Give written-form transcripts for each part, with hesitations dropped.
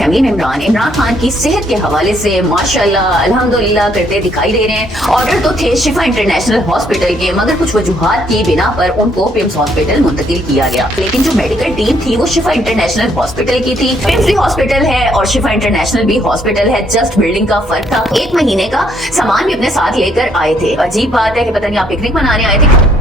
Family मेंबरान Imran Khan की सेहत के हवाले से माशाल्लाह अल्हम्दुलिल्लाह करते दिखाई दे रहे हैं। ऑर्डर तो थे शिफा इंटरनेशनल हॉस्पिटल के, मगर कुछ वजूहात की बिना पर उनको पिम्स हॉस्पिटल मुंतकिल किया गया। लेकिन जो मेडिकल टीम थी वो शिफा इंटरनेशनल हॉस्पिटल की थी। पिम्स भी हॉस्पिटल है और शिफा इंटरनेशनल भी हॉस्पिटल है, जस्ट बिल्डिंग का फर्क था। 1 महीने का सामान भी अपने साथ लेकर आए थे। अजीब बात है कि पता नहीं आप पिकनिक मनाने आए थे।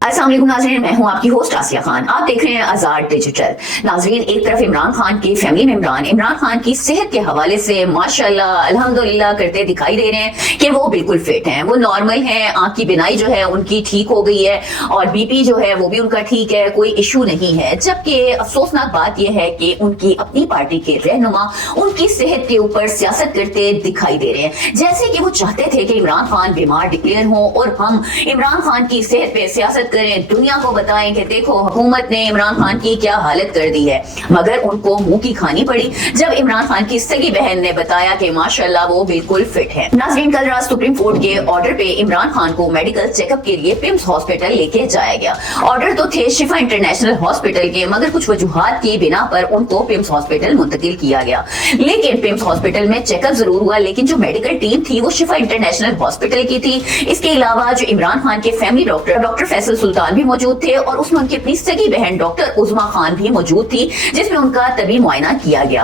अस्सलाम वालेकुम नाज़रीन, मैं हूं आपकी होस्ट आसिया खान। आप देख रहे हैं आजाद डिजिटल। नाज़रीन, एक तरफ इमरान खान के फैमिली मेंबरान इमरान खान की सेहत के हवाले से माशाल्लाह अल्हम्दुलिल्लाह करते दिखाई दे रहे हैं कि वो बिल्कुल फिट हैं, वो नॉर्मल हैं, आंख की बिनाई जो है उनकी ठीक हो गई है और बीपी जो है वो भी उनका ठीक है, कोई इशू नहीं है। जबकि अफसोसनाक बात यह है कि उनकी अपनी पार्टी के रहनुमा उनकी सेहत के ऊपर सियासत करते दिखाई दे रहे हैं, जैसे कि वो चाहते थे कि इमरान खान बीमार डिक्लेयर हो और हम इमरान खान की सेहत पे सियासत करें, दुनिया को बताएं कि देखो हुकूमत ने इमरान खान की क्या हालत कर दी है। मगर उनको मुंह की खानी पड़ी जब इमरान खान की सगी बहन ने बताया कि माशाल्लाह वो बिल्कुल फिट है। नाज़रीन, कल रात सुप्रीम कोर्ट के ऑर्डर पे इमरान खान को मेडिकल चेकअप के लिए पिम्स हॉस्पिटल लेके जाया गया। ऑर्डर तो थे शिफा इंटरनेशनल हॉस्पिटल के, मगर कुछ वजूहात की बिना पर उनको पिम्स हॉस्पिटल मुंतकिल किया गया। लेकिन पिम्स हॉस्पिटल में चेकअप जरूर हुआ, लेकिन जो मेडिकल टीम थी वो शिफा इंटरनेशनल हॉस्पिटल की थी। इसके अलावा जो इमरान खान के फैमिली डॉक्टर फैसल सुल्तान भी मौजूद थे और उसमें उनकी अपनी सगी बहन डॉक्टर उज़मा खान भी मौजूद थी, जिसमें उनका तबी मुआयना किया गया।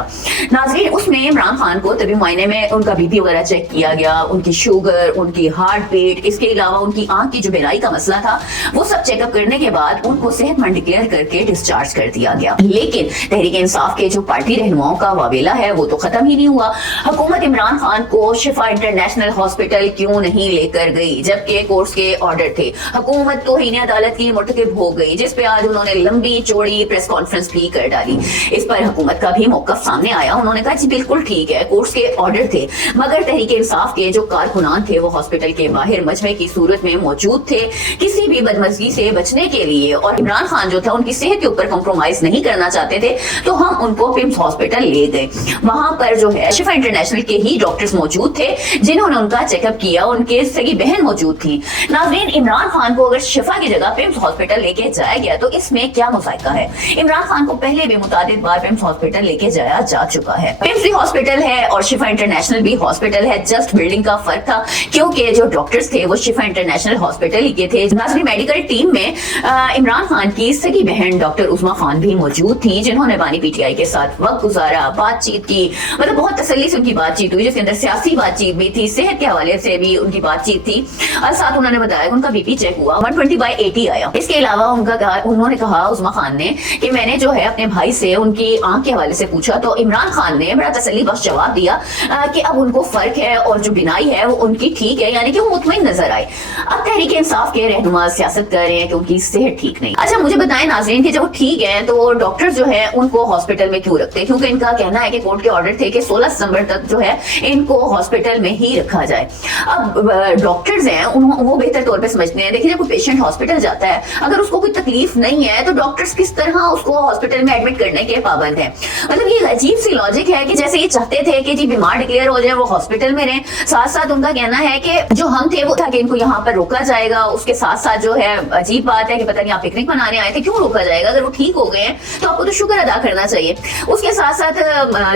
नाज़रीन, उसमें इमरान खान को तबी मुआयने में उनका बीपी वगैरह चेक किया गया, उनकी शुगर, उनकी हार्ट बीट, इसके अलावा उनकी आंख की जो बीमारी का मसला था वो सब चेकअप करने के बाद उनको सेहतमंद डिक्लेयर करके डिस्चार्ज कर दिया गया। लेकिन तहरीक इंसाफ के जो पार्टी रहनुमाओं का वावेला है वो तो खत्म ही नहीं हुआ। हुकूमत इमरान खान को शिफा इंटरनेशनल हॉस्पिटल क्यों नहीं लेकर गई, जबकि कोर्ट के ऑर्डर थे। हुकूमत तो ही अदालत की मुर्तकिब हो गई, जिस पे आज उन्होंने लंबी चौड़ी प्रेस कॉन्फ्रेंस भी कर डाली। इस पर हुकूमत का भी मौकफ सामने आया। उन्होंने कहा जी बिल्कुल ठीक है, कोर्ट के ऑर्डर थे, मगर तहरीक इंसाफ के जो कारकुनान थे वो हॉस्पिटल के बाहर मजमे की सूरत में मौजूद थे किसी भी बदमज़गी से बचने के लिए, और इमरान खान जो था उनकी सेहत के ऊपर कॉम्प्रोमाइज नहीं करना चाहते थे, तो हम उनको पिम्स हॉस्पिटल ले गए। वहां पर जो है शिफा इंटरनेशनल के ही डॉक्टर्स मौजूद थे जिन्होंने उनका चेकअप किया, उनके सगी बहन मौजूद थी। नाज़रीन, इमरान खान को अगर शिफा की जगह पिम्स हॉस्पिटल लेके जाया गया तो इसमें क्या मुज़ायका है? इमरान खान को पहले भी मुतादिद बार पिम्स हॉस्पिटल लेके जाया जा चुका है। पिम्स भी हॉस्पिटल है और शिफा इंटरनेशनल भी हॉस्पिटल है, जस्ट बिल्डिंग का फर्क था, क्योंकि जो डॉक्टर्स थे वो शिफा इंटरनेशनल हॉस्पिटल ही के थे। नाज़रीन, मेडिकल टीम में इमरान खान की सगी बहन डॉक्टर उज़मा खान भी मौजूद थी, जिन्होंने बानी पीटीआई के साथ वक्त गुजारा, बातचीत की, मतलब बहुत तसल्ली से उनकी बातचीत हुई, जिसके अंदर सियासी बातचीत भी थी, सेहत के हवाले से भी उनकी बातचीत थी। और साथ उन्होंने बताया उनका बीपी चेक हुआ, 120/80 आया। इसके अलावा उन्होंने कहा उज़मा खान ने कि मैंने जो है अपने भाई से उनकी आंख के हवाले से पूछा, तो इमरान खान ने बड़ा तसल्ली बख्श जवाब दिया कि अब उनको फर्क है और जो बिनाई है वो उनकी ठीक है, यानी कि वो मुतमईन नजर आए। अब तहरीक इंसाफ के रहनुमा सियासत कर रहे हैं कि उनकी सेहत ठीक नहीं। अच्छा, मुझे बताएं नाज़रीन कि जब वो ठीक है तो डॉक्टर जो है उनको हॉस्पिटल में क्यों रखते हैं? क्योंकि इनका कहना है कि कोर्ट के ऑर्डर थे कि 16 सितंबर तक जो है इनको हॉस्पिटल में ही रखा जाए। अब डॉक्टर्स हैं वो बेहतर तौर पर समझते हैं। देखिए, जब कोई पेशेंट हॉस्पिटल जाता है, अगर उसको कोई तकलीफ नहीं है तो डॉक्टर्स किस तरह उसको हॉस्पिटल में एडमिट करने के पाबंद हैं। मतलब ये अजीब सी लॉजिक है कि जैसे ये चाहते थे कि जी बीमार डिक्लेयर हो जाए वो हॉस्पिटल में रहें, साथ साथ उनका कहना है कि जो हम थे वो था कि इनको यहाँ पर रोका जाएगा। उसके साथ साथ जो है अजीब बात है कि पता नहीं आप पिकनिक मनाने आए थे, क्यों रोका जाएगा? अगर वो ठीक हो गए हैं तो आपको तो शुक्र अदा करना चाहिए। उसके साथ साथ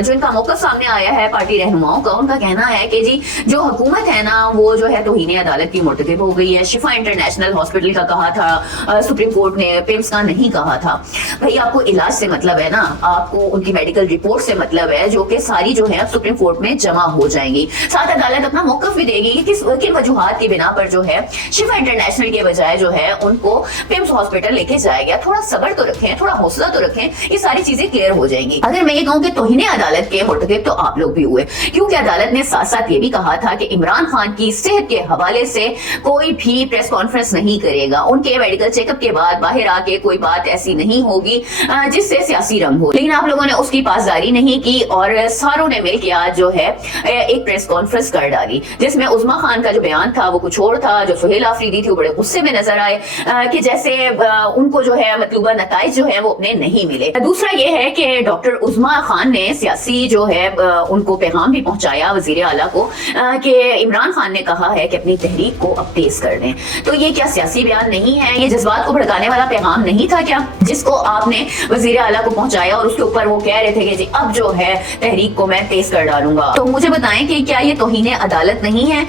जो इनका मौकफ सामने आया है पार्टी रहनुमाओं का, उनका कहना है कि जी जो हुकूमत है ना वो जो है तौहीन अदालत की मुर्तकिब हो गई है। शिफा इंटरनेशनल हॉस्पिटल का कहा था, सुप्रीम कोर्ट ने पिम्स का नहीं कहा था। भाई, आपको इलाज से मतलब है ना, आपको उनकी मेडिकल रिपोर्ट से मतलब है, जो कि सारी जो है सुप्रीम कोर्ट में जमा हो जाएंगी। साथ अदालत अपना मौकफ भी देगी कि किन वजूहात की बिना पर जो है शिफा इंटरनेशनल के बजाय जो है उनको पिम्स हॉस्पिटल लेके जाया गया। थोड़ा सब्र तो रखें, थोड़ा हौसला तो रखें, ये सारी चीजें क्लियर हो जाएंगी। अगर मैं ये कहूं कि तौहीन अदालत के मुर्तकिब तो आप लोग भी हुए, क्योंकि अदालत ने साथ साथ ये भी कहा था कि इमरान खान की सेहत के हवाले से कोई भी प्रेस कॉन्फ्रेंस नहीं करेगा। उनके मेडिकल चेकअप के बाद बाहर आके कोई बात ऐसी नहीं होगी जिससे सियासी रंग हो। लेकिन आप लोगों ने उसकी पासदारी नहीं की और सारों ने मिलकर आज जो है एक प्रेस कॉन्फ्रेंस कर डाली, जिसमें उज़मा खान का जो बयान था वो कुछ और था। जो सुहेल आफरीदी थी वो बड़े गुस्से में नजर आए कि जैसे उनको जो है मतलूबा नताइज जो है वो अपने नहीं मिले। दूसरा ये है कि डॉक्टर उज़मा खान ने सियासी जो है उनको पैगाम भी पहुंचाया वजीर आला को कि इमरान खान ने कहा है कि अपनी तहरीक को अब तेज कर दें। तो ये क्या सियासी बयान नहीं نہیں ہے؟ یہ جذبات کو بھڑکانے والا پیغام نہیں تھا کیا جس کو آپ نے وزیر اعلیٰ کو پہنچایا اور اس کے اوپر وہ کہہ رہے تھے کہ جی اب جو ہے تحریک کو میں تیز کر ڈالوں گا؟ تو مجھے بتائیں کہ کیا یہ توہین عدالت نہیں ہے؟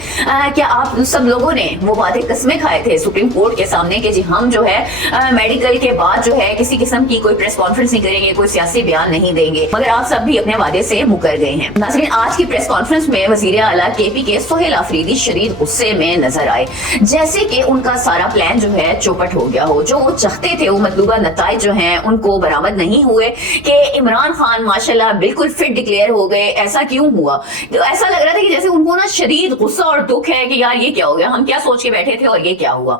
کیا آپ سب لوگوں نے وہ باتیں قسمیں کھائے تھے سپریم کورٹ کے سامنے کہ جی ہم جو ہے میڈیکل کے بعد جو ہے کسی قسم کی کوئی پریس کانفرنس نہیں کریں گے, کوئی سیاسی بیان نہیں دیں گے, مگر آپ سب بھی اپنے وعدے سے مکر گئے ہیں. ناظرین, آج کی پریس کانفرنس میں وزیر اعلیٰ کے پی کے سہیل آفریدی شدید غصے میں نظر آئے, جیسے کہ ان کا سارا پلان جو ہے چوپٹ ہو گیا ہو. جو وہ چاہتے تھے وہ مطلوبہ نتائج جو ہیں ان کو برآمد نہیں ہوئے کہ عمران خان ماشاءاللہ بالکل فٹ ڈکلیئر ہو گئے. ایسا کیوں ہوا؟ تو ایسا لگ رہا تھا کہ جیسے ان کو نا شدید غصہ اور دکھ ہے کہ یار یہ کیا ہو گیا, ہم کیا سوچ کے بیٹھے تھے اور یہ کیا ہوا.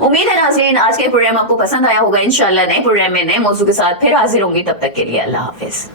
امید ہے ناظرین آج کے پروگرام آپ کو پسند آیا ہوگا. انشاءاللہ نئے پروگرام میں نئے موضوع کے ساتھ پھر حاضر ہوں گی. تب تک کے لیے اللہ حافظ.